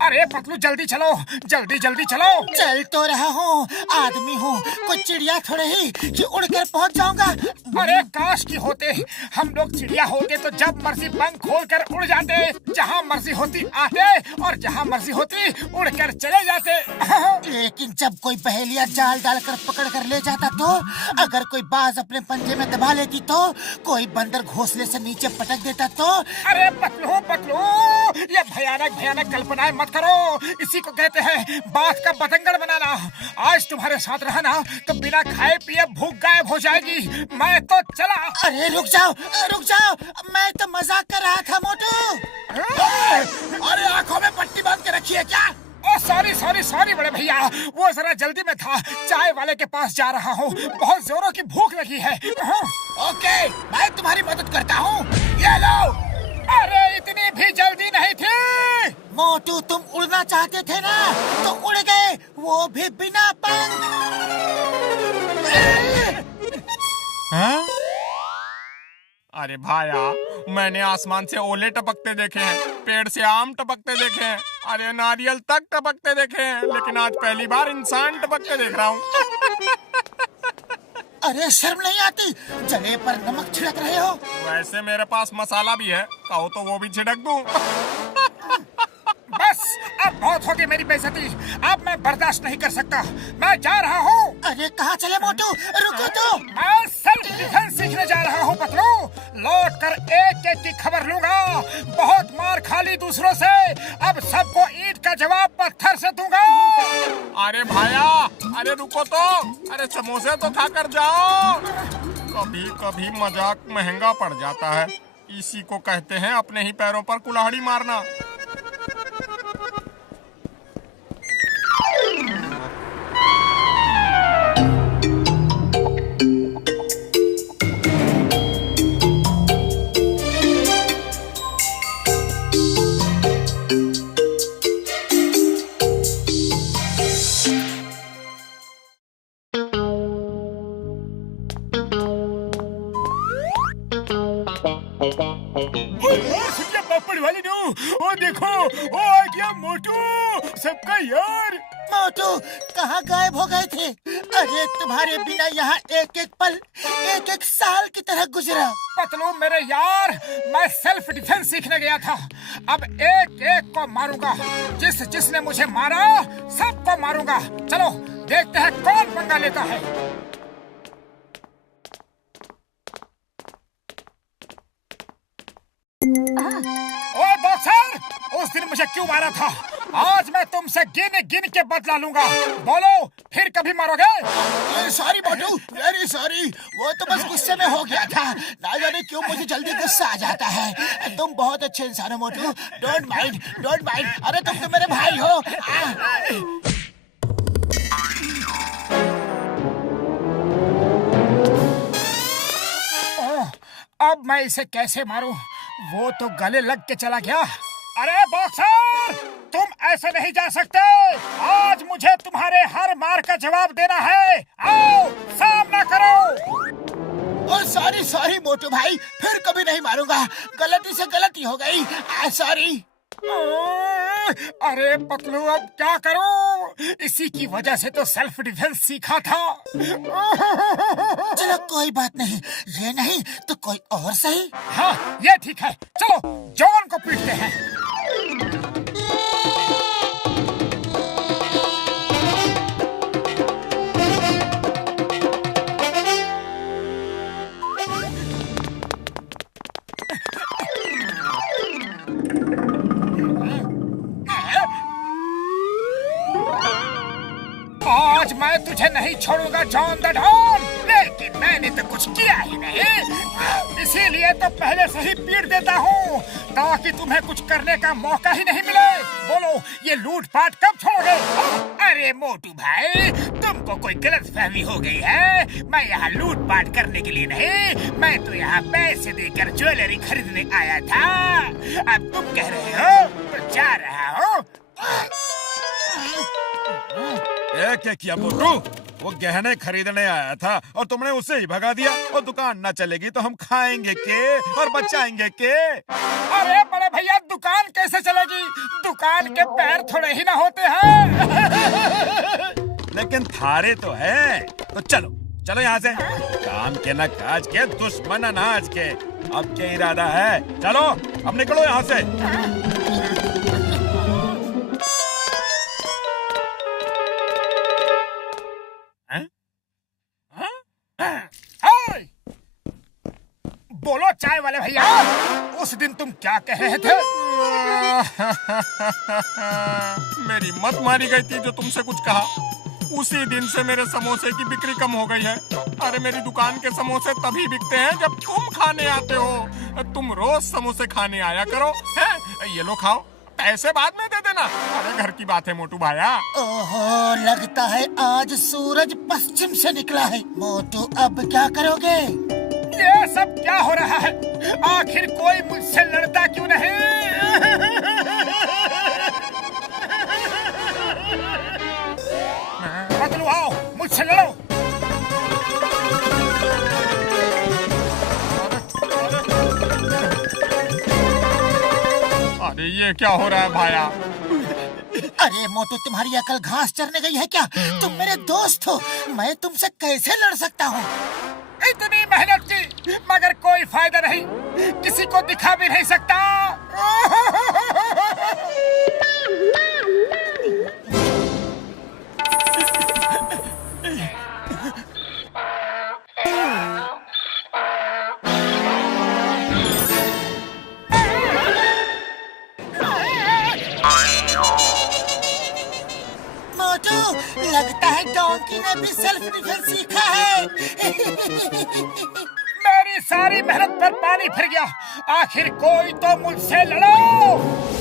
अरे पतलू जल्दी चलो, जल्दी जल्दी चलो। चल तो रहा हूँ, आदमी हूँ, कोई चिड़िया थोड़े ही कि उड़कर पहुँच जाऊंगा। अरे काश की होते, हम लोग चिड़िया होते तो जब मर्जी पंख खोलकर उड़ जाते, जहाँ मर्जी होती आते और जहाँ मर्जी होती उड़कर चले जाते। लेकिन जब कोई पहेलिया जाल डालकर पकड़ कर ले जाता तो, अगर कोई बाज अपने पंजे में दबा लेती तो, कोई बंदर घोंसले से नीचे पटक देता तो। अरे पतलू पतलू, ये भयानक भयानक कल्पनाएं मत करो, इसी को कहते हैं बात का बतंगड़ बनाना। आज तुम्हारे साथ रहा ना तो बिना खाए पिए भूख गायब हो जाएगी। मैं तो चला। अरे रुक जाओ, मैं तो मजाक कर रहा था मोटू। अरे आंखों में पट्टी बांध के रखी है क्या? ओ सॉरी सॉरी सॉरी बड़े भैया, वो जरा जल्दी में था, चाय वाले के पास जा रहा हूँ, बहुत जोरों की भूख लगी है। ओके, मैं तुम्हारी मदद करता हूँ, ये लो। अरे इतनी भी जल्दी नहीं थी। मोटू तुम उड़ना चाहते थे ना, तो उड़ गए, वो भी बिना पंख। अरे भाया, मैंने आसमान से ओले टपकते देखे हैं, पेड़ से आम टपकते देखे हैं, अरे नारियल तक टपकते देखे हैं, लेकिन आज पहली बार इंसान टपकते देख रहा हूँ। अरे शर्म नहीं आती, जले पर नमक छिड़क रहे हो। वैसे मेरे पास मसाला भी है, कहो तो वो भी छिड़क दूं। बस अब बहुत हो गई मेरी बेइज्जती, अब मैं बर्दाश्त नहीं कर सकता, मैं जा रहा हूँ। अरे कहाँ चले मोटू, रुको तो। मैं सेल्फ डिफेंस सीखने जा रहा हूँ पतलू, लौट कर एक एक की खबर लूंगा। बहुत मार खा ली दूसरों से, अब सबको ईंट का जवाब पत्थर से दूंगा। अरे भाया, अरे रुको तो, अरे समोसे तो खाकर जाओ। कभी कभी मजाक महंगा पड़ जाता है, इसी को कहते हैं अपने ही पैरों पर कुल्हाड़ी मारना। पापड़ वाली नो, ओ देखो, ओ आ गया मोटू, सबका यार। मोटू कहाँ गायब हो गए थे? अरे तुम्हारे बिना यहाँ एक एक पल एक एक साल की तरह गुजरा। पतलू मेरे यार, मैं सेल्फ डिफेंस सीखने गया था, अब एक एक को मारूंगा, जिसने मुझे मारा सबको मारूंगा। चलो देखते हैं कौन पंगा लेता है। ओ बॉक्सर, उस दिन मुझे क्यों मारा था? आज मैं तुमसे गिन गिन के बदला लूंगा, बोलो फिर कभी मारोगे? सॉरी मोटू, वेरी सॉरी, वो तो बस गुस्से में हो गया था, ना जाने क्यों मुझे जल्दी गुस्सा आ जाता है। तुम बहुत अच्छे इंसान हो मोटू, डोंट माइंड, डोंट माइंड। अरे तुम तो मेरे भाई हो। अब मैं इसे कैसे मारूं? वो तो गले लग के चला गया। अरे बॉक्सर, तुम ऐसे नहीं जा सकते, आज मुझे तुम्हारे हर मार का जवाब देना है, आओ सामना करो। ओ सॉरी सॉरी मोटू भाई, फिर कभी नहीं मारूंगा, गलती से गलती हो गई, सॉरी। अरे पतलू अब क्या करूं? इसी की वजह से तो सेल्फ डिफेंस सीखा था। चलो कोई बात नहीं, ये नहीं तो कोई और सही। हाँ ये ठीक है, चलो जॉन को पीटते हैं। आज मैं तुझे नहीं छोड़ूंगा जॉन द डॉन, लेकिन मैंने तो कुछ किया ही नहीं, इसीलिए तो पहले से ही पीट देता हूँ ताकि तुम्हें कुछ करने का मौका ही नहीं मिले। बोलो ये लूटपाट कब छोड़ोगे? अरे मोटू भाई, तुमको कोई गलतफहमी हो गई है, मैं यहाँ लूटपाट करने के लिए नहीं, मैं तो यहाँ पैसे देकर ज्वेलरी खरीदने आया था। अब तुम कह रहे हो तो जा रहा हूँ। क्या किया मोटू? वो गहने खरीदने आया था और तुमने उसे ही भगा दिया। और दुकान ना चलेगी तो हम खाएंगे के और बचाएंगे के? अरे बड़े भैया, दुकान कैसे चलेगी? दुकान के पैर थोड़े ही ना होते हैं। लेकिन थारे तो है। तो चलो चलो यहाँ से। काम के ना काज के, दुश्मन अनाज के। अब क्या इरादा है? चलो अब निकलो यहाँ से। बोलो चाय वाले भैया, उस दिन तुम क्या कह रहे थे? मेरी मत मारी गई थी जो तुमसे कुछ कहा। उसी दिन से मेरे समोसे की बिक्री कम हो गई है। अरे मेरी दुकान के समोसे तभी बिकते हैं जब तुम खाने आते हो। तुम रोज समोसे खाने आया करो। हैं? ये लो खाओ, पैसे बाद में दे देना। अरे घर की बात है मोटू भाया। ओहो, लगता है आज सूरज पश्चिम से निकला है। मोटू अब क्या करोगे? ये सब क्या हो रहा है? आखिर कोई मुझसे लड़ता क्यों नहीं? पतलू आओ, मुझसे लड़ो। अरे ये क्या हो रहा है भाया? अरे मोटू, तुम्हारी अकल घास चरने गई है क्या? तुम मेरे दोस्त हो, मैं तुमसे कैसे लड़ सकता हूँ? इतनी मेहनत की मगर कोई फायदा नहीं, किसी को दिखा भी नहीं सकता। मोटू, लगता है डोंकी ने भी सेल्फ डिफेंस सीखा है। मेरी सारी मेहनत पर पानी फिर गया। आखिर कोई तो मुझसे लड़ो।